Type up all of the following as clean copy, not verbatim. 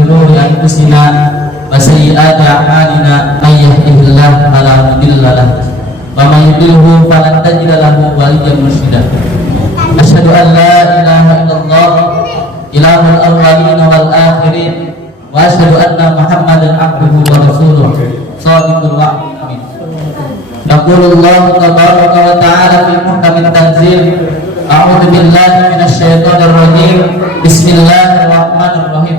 شرور أنفسنا وسيئات أعمالنا من يهده الله فلا مضل له ومن يضلل فلن تجد له وليا مرشدا أشهد أن لا إله إلا الله إله الأولين والآخرين وأشهد أن محمدا عبده ورسوله صادق الوعد الأمين. يقول الله تبارك وتعالى في محكم التنزيل أعوذ بالله من الشيطان الرجيم بسم الله الرحمن الرحيم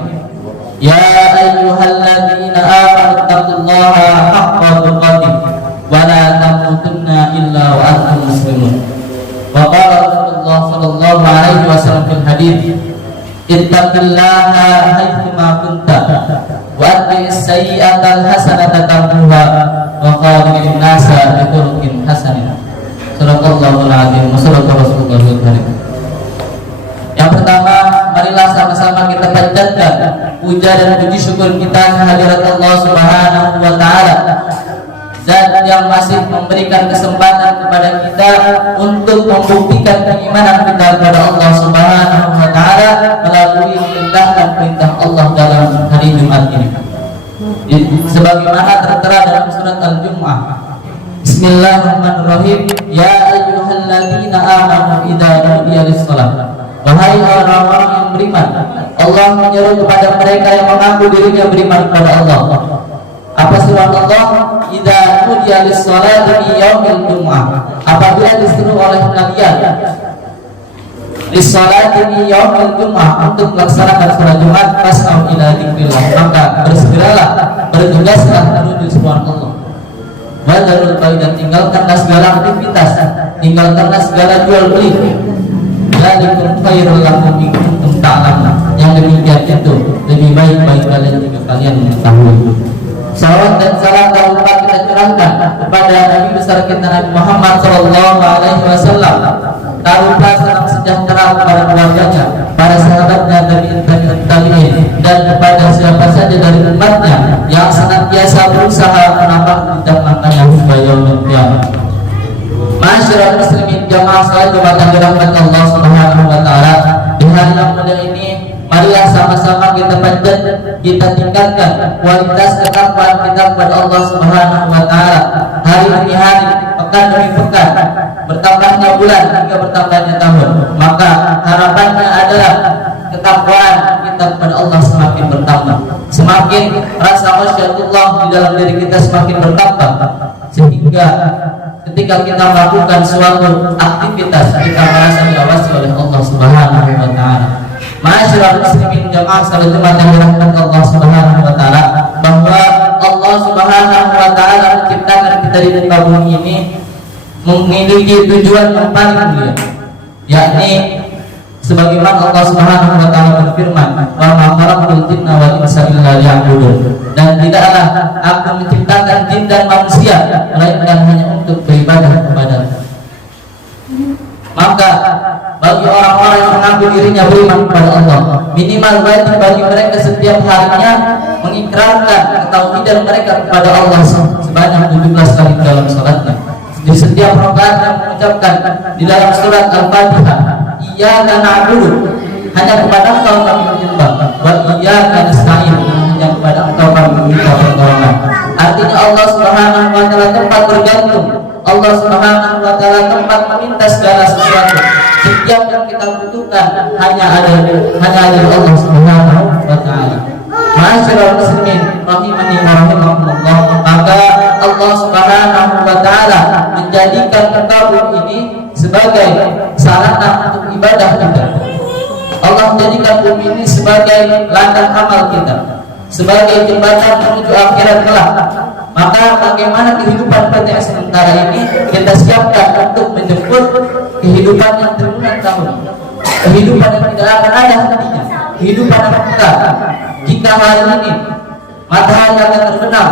يا أيها الذين آمنوا اتقوا الله حق تقاته ولا تموتن إلا وأنتم مسلمون. وقال رسول الله صلى الله عليه وسلم في الحديث اتق الله حيثما كنت وأتبع السيئة الحسنة تمحوها وخالق الناس بخلق حسن. Sadaqallahul azim wa sadaqa rasulul karim. Yang pertama, marilah sama-sama kita panjatkan puja dan puji syukur kita kehadirat Allah Subhanahu wa taala, Zat yang masih memberikan kesempatan kepada kita untuk membuktikan keimanan kita kepada Allah Subhanahu wa taala melalui perintah Allah dalam hari Jumat ini. Sebagaimana tertera dalam surat Al-Jumu'ah. Bismillahirrahmanirrahim. Ya ayyuhalladzina amanu idza nudiya lis-shalah. Wahai orang-orang yang beriman, Allah menyeru kepada mereka yang mengaku dirinya beriman kepada Allah. Apa firman Allah? Idza nudiya lis-shalati fi yaumil jumu'ah. Apabila diseru oleh kalian lis-shalati fi yaumil jumu'ah untuk melaksanakan salat Jumat, fas'au ila dzikrillah, maka bersegeralah, bergegaslah menuju subhan Allah. Wadarul bai'ah, tinggalkanlah segala aktivitas, tinggalkanlah segala jual beli. Dzalikum khairul lakum in kuntum ta'lamun. Yang demikian itu lebih baik bagi kalian jika kalian mengetahui. Salawat dan salam tak lupa kita curahkan kepada Nabi besar kita Nabi Muhammad sallallahu alaihi wasallam. Tak lupa salam sejahtera kepada keluarganya, para sahabatnya, tabi'in dan kepada siapa saja dari umatnya yang senantiasa berusaha menambah keutamaan hingga yaumil qiyamah. Masyarakat muslimin jamaah salat Jumat yang dirahmati Allah Subhanahu wa taala, di hari yang mulia ini marilah sama-sama kita panjatkan, kita tingkatkan kualitas ketakwaan kita kepada Allah Subhanahu wa taala. Hari demi hari, pekan demi pekan, bertambahnya bulan hingga bertambahnya tahun, maka harapannya adalah ketakwaan kita kepada Allah semakin bertambah. Semakin rasa khasyatullah di dalam diri kita semakin bertambah, sehingga ketika kita melakukan suatu aktivitas kita merasa diawasi oleh Allah Subhanahu wa taala. Masyarakat muslimin jamaah salat Jumat yang dirahmati Allah Subhanahu wa taala, bahwa Allah Subhanahu wa taala menciptakan kita di muka bumi ini memiliki tujuan yang paling mulia, yakni sebagaimana Allah Subhanahu wa taala berfirman, "Wa ma khalaqtul jinna wal insa illa liya'budun." Dan tidaklah aku menciptakan jin dan manusia melainkan hanya untuk beribadah kepada-Ku. Maka bagi orang-orang yang mengaku dirinya beriman kepada Allah, minimal wajib bagi mereka setiap harinya mengikrarkan ketauhidan mereka kepada Allah sebanyak 17 kali dalam salatnya. Di setiap rakaat yang mengucapkan di dalam surat Al-Fatihah, iyyaka na'budu, hanya kepada Engkau kami menyembah, wa iyyaka nasta'in, hanya kepada Engkau kami meminta pertolongan. Artinya Allah Subhanahu wa taala tempat bergantung, Allah Subhanahu wa taala tempat meminta segala sesuatu. Setiap yang kita butuhkan hanya ada Allah Subhanahu wa taala. Masyaallah muslimin rahimani wa rahimakumullah, maka Allah Subhanahu wa taala menjadikan muka ini sebagai sarana untuk ibadah kita. Allah menjadikan bumi ini sebagai ladang amal kita, sebagai jembatan menuju akhirat kelak. Maka bagaimana kehidupan kita sementara ini kita siapkan untuk menjemput kehidupan yang tribulan tahun, kehidupan yang tidak akan ada hentinya, kehidupan yang kekal. Jika hari ini matahari akan terbenam,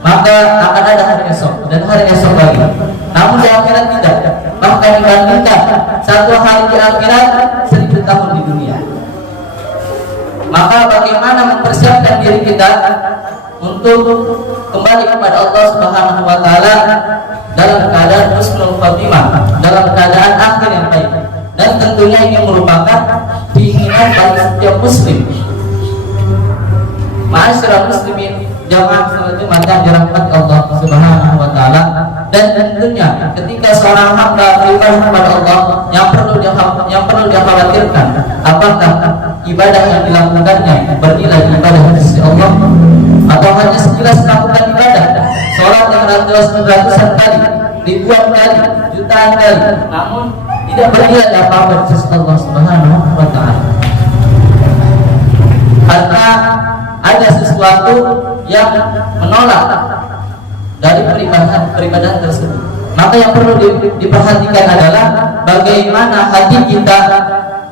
maka akan ada hari esok dan hari esok lagi. Namun di akhirat tidak. Bahkan dibandingkan satu hari di akhirat 1000 tahun di dunia. Maka bagaimana mempersiapkan diri kita untuk kembali kepada Allah Subhanahu wa taala dalam keadaan husnul khatimah, dalam keadaan akhir yang baik. Dan tentunya ini merupakan keinginan bagi setiap muslim. Ma'asyiral muslimin, jamaah salat Jumat yang dirahmati Allah Subhanahu wa taala, dan tentunya ketika seorang hamba beribadah kepada Allah, yang perlu dikhawatirkan apakah ibadah yang dilakukannya bernilai ibadah di sisi Allah atau hanya sekilas melakukan ibadah, sholat yang ratusan kali, ribuan kali, jutaan kali, namun tidak bernilai apa-apa di sisi Allah Subhanahu wa taala. Karena ada sesuatu yang menolak dari peribadahan tersebut. Maka yang perlu diperhatikan adalah bagaimana hati kita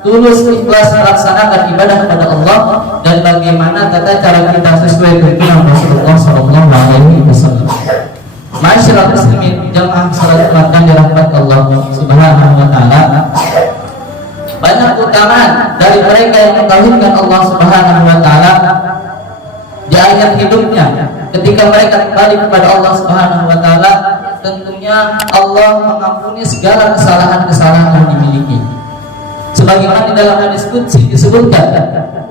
tulus ikhlas melaksanakan ibadah kepada Allah, dan bagaimana tata cara kita sesuai tuntunan Rasulullah sallallahu alaihi wasallam. Masyarakat muslimin, jamaah salat Jumat yang dirahmati Allah Subhanahu wa taala, banyak keutamaan dari mereka yang mentauhidkan Allah Subhanahu wa taala di akhir hidupnya. Ketika mereka kembali kepada Allah Subhanahu wa taala, tentunya Allah mengampuni segala kesalahan-kesalahan yang dimiliki. Sebagaimana di dalam hadis qudsi disebutkan,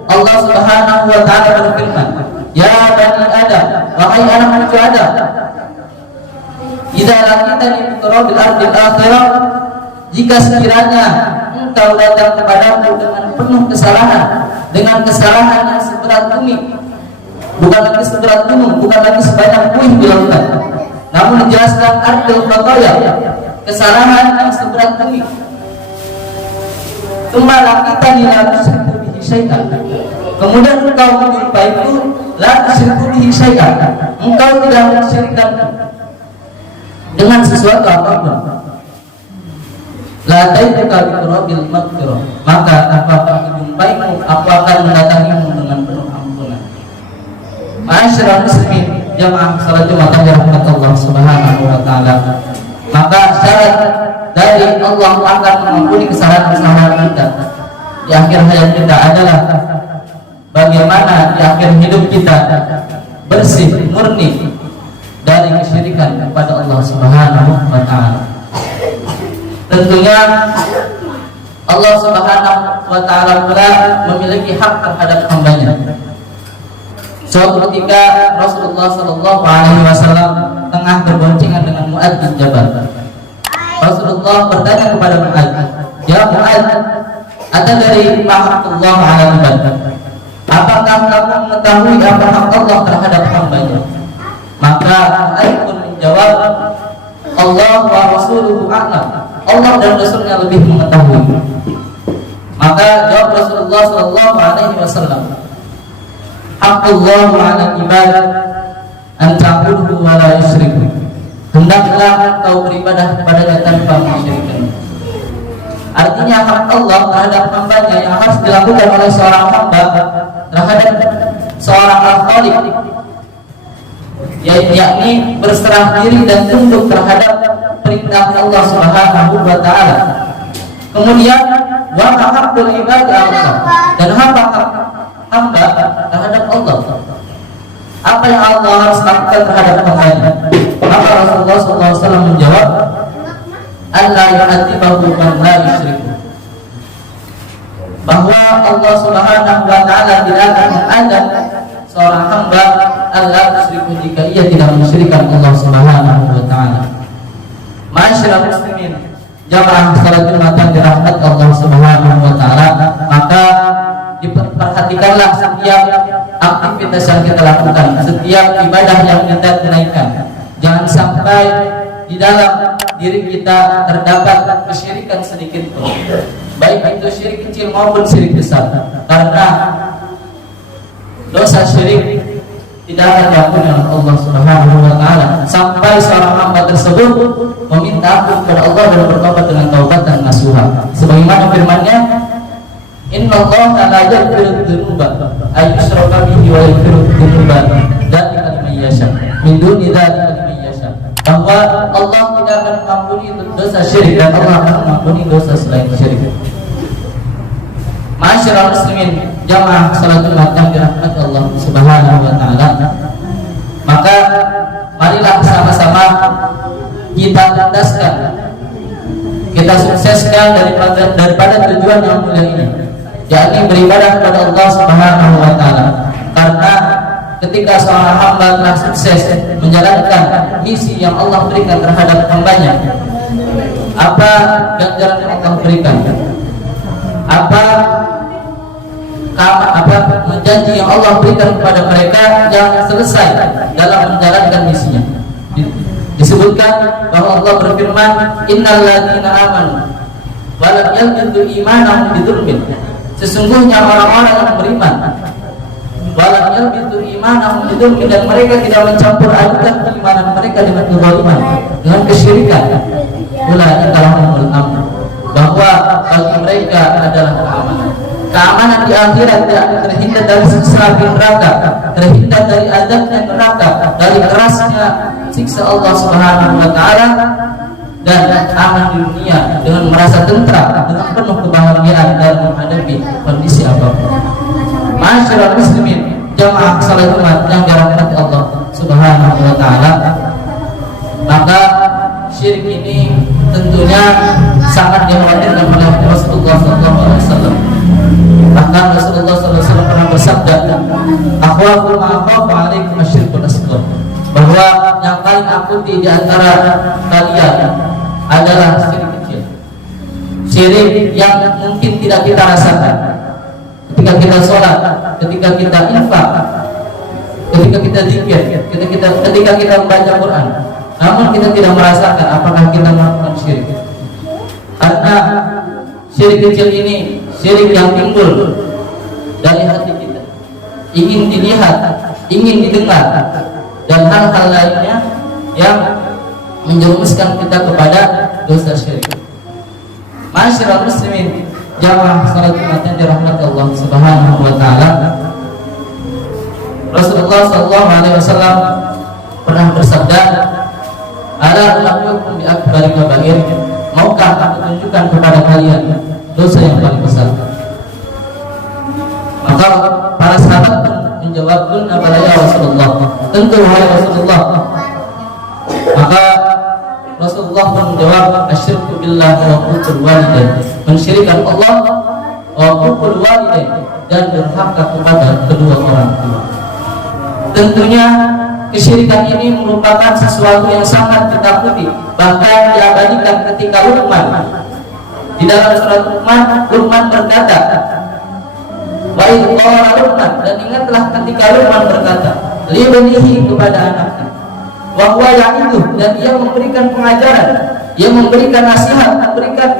Allah Subhanahu wa taala berfirman, "Ya bani Adam, wahai anak cucu Adam, idza laqitani bi turabil ardil akhirah, jika sekiranya engkau datang kepadaku dengan penuh kesalahan, dengan kesalahan yang seberat bumi, bukan lagi seberat gunung, bukan lagi sebanyak puing di lautan, namun dijelaskan ardil khataya, kesalahan yang seberat bumi. Laqitani la tusyriku bihi syai'an, kemudian engkau menjumpaiku la tusyriku bihi syai'an, engkau tidak mensyirikkan dengan sesuatu apapun, la taituka bi turabil maghfirah, maka apabila menjumpaimu aku akan mendatangimu dengan penuh ampunan." Ma'asyiral muslimin, jamaah salat Jumat yang dirahmati Allah Subhanahu wa taala, maka syarat dari Allah akan mengampuni kesalahan-kesalahan kita di akhir hayat kita adalah bagaimana di akhir hidup kita bersih, murni dari kesyirikan kepada Allah Subhanahu wa taala. Tentunya Allah Subhanahu wa taala pula memiliki hak terhadap hambanya. Suatu ketika Rasulullah sallallahu alaihi wasallam tengah berboncengan dengan Mu'adz bin Jabal. Rasulullah bertanya kepada Mu'adz, "Ya Mu'adz, atadri ma haqqullah 'ala ibad?" Apakah kamu mengetahui apa hak Allah terhadap hambanya? Maka Mu'adz pun menjawab, "Allah wa rasuluhu a'lam." Allah dan Rasulnya lebih mengetahui. Maka jawab Rasulullah sallallahu alaihi wasallam, "Haqqullah 'ala ibad an ta'buduhu wa la yusyriku." Hendaklah kau beribadah kepadanya tanpa mensyirikkan. Artinya hak Allah terhadap hambanya yang harus dilakukan oleh seorang hamba terhadap seorang al-khaliq, yakni berserah diri dan tunduk terhadap perintah Allah Subhanahu wa taala. Kemudian wa haqqul ibadi Allah, dan hak hamba terhadap Allah. Apa yang Allah harus lakukan terhadap hambanya? Maka Rasulullah SAW menjawab, "Allah yu'adzibahu man la yusyriku." Bahwa Allah Subhanahu wa taala tidak akan mengadab seorang hamba Allah yusyriku jika ia tidak mensyirikkan Allah Subhanahu wa taala. Ma'asyiral muslimin, jamaah salat Jumat yang dirahmati Allah Subhanahu wa taala, maka diperhatikanlah setiap aktivitas yang kita lakukan, setiap ibadah yang kita tunaikan. Jangan sampai di dalam diri kita terdapat kesyirikan sedikit pun, baik itu syirik kecil maupun syirik besar. Karena dosa syirik tidak akan diampuni oleh Allah Subhanahu wa taala sampai seorang hamba tersebut meminta ampun kepada Allah dan bertobat dengan taubat dan nasuha. Sebagaimana firman-Nya, "Innallaha la yaghfiru dzunuba ay yushraka bihi wa yaghfiru dzunuba dzalika liman yasha min duni dzalika liman yasha." Bahwa Allah tidak akan mengampuni dosa syirik dan Allah akan mengampuni dosa selain syirik. Ma'asyiral muslimin, jamaah salat Jumat yang dirahmati Allah Subhanahu wa taala, maka marilah sama-sama kita tandaskan, kita sukseskan daripada tujuan yang mulia ini, yakni beribadah kepada Allah Subhanahu wa taala. Karena ketika seorang hamba telah sukses menjalankan misi yang Allah berikan terhadap hambanya, apa ganjaran yang Allah berikan? Apa janji yang Allah berikan kepada mereka yang selesai dalam menjalankan misinya? Disebutkan bahwa Allah berfirman, innal ladzina amanu wa lam yalbisu imanahum bidzulmin. Sesungguhnya orang-orang yang beriman wa lam yalbisu imanahum bidzulmin, dan mereka tidak mencampur adukan keimanan mereka dengan kezaliman, dengan kesyirikan. Ulaika lahumul amn, bahwa bagi mereka adalah keamanan. Keamanan di akhirat, terhindar dari siksa neraka, terhindar dari azabnya neraka, dari kerasnya siksa Allah Subhanahu wa taala, dan aman di dunia dengan merasa tentram, dengan penuh kebahagiaan dalam menghadapi kondisi apapun. Masyaallah muslimin, jamaah salat umat yang dirahmati Allah Subhanahu wa taala, maka syirik ini tentunya sangat dikhawatirkan oleh Rasulullah SAW. Bahkan Rasulullah SAW pernah bersabda, "Akhwafu ma akhafu alaikum asyirkul asghar," bahwa yang paling akut di antara kalian adalah syirik kecil, syirik yang mungkin tidak kita rasakan ketika kita sholat, ketika kita infak, ketika kita zikir, ketika kita membaca Quran, namun kita tidak merasakan apakah kita melakukan syirik. Karena syirik kecil ini syirik yang timbul dari hati kita, ingin dilihat, ingin didengar, dan hal-hal lainnya yang menjerumuskan kita kepada dosa syirik. Masyaallah muslimin, jamaah salat Jumat yang dirahmati Allah Subhanahu wa taala, Rasulullah SAW pernah bersabda, "Ala unabbiukum bi akbari kabair," maukah aku tunjukkan kepada kalian dosa yang paling besar? Maka para sahabat pun menjawab, "Qulna bala ya Rasulullah," tentu wahai Rasulullah. Maka Rasulullah pun menjawab, "Asyirku billah wa uqul walidain," mensyirikkan Allah, wa uqul walidain, dan durhaka kepada kedua orang tua. Tentunya kesyirikan ini merupakan sesuatu yang sangat ditakuti, bahkan diabadikan ketika Luqman, di dalam surat Luqman berkata, "Wa idh qala Luqman," dan ingatlah ketika Luqman berkata li ibnihi, kepada anaknya, wa huwa ya'iduh, dan ia memberikan pengajaran, ia memberikan nasihat, memberikan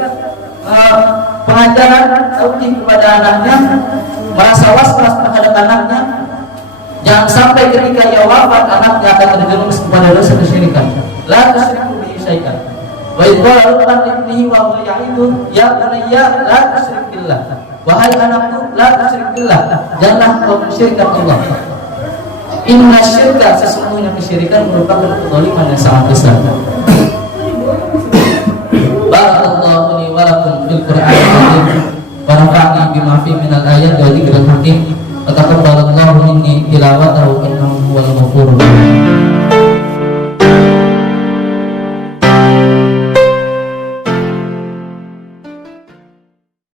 pengajaran tauhid kepada anaknya, merasa was-was terhadap anaknya, jangan sampai ketika ia wafat anaknya akan terjerumus kepada dosa kesyirikan. La tusyriku bihi syai'an. Wa idh qala Luqman li ibnihi wa huwa ya'iduh ya bunayya la tusyrik billah. Wahai anakku, la tusyrik billah, janganlah kau mensyirikkan Allah. Inna syirka, sesungguhnya kesyirikan merupakan kezaliman yang sangat besar. Barakallahu li wa lakum fil Qur'anil azim wa nafa'ani bima fihi minal ayati wa dzikril hakim. Wa taqabbalallahu minni tilawatahu innahu huwal ghafurur rahim.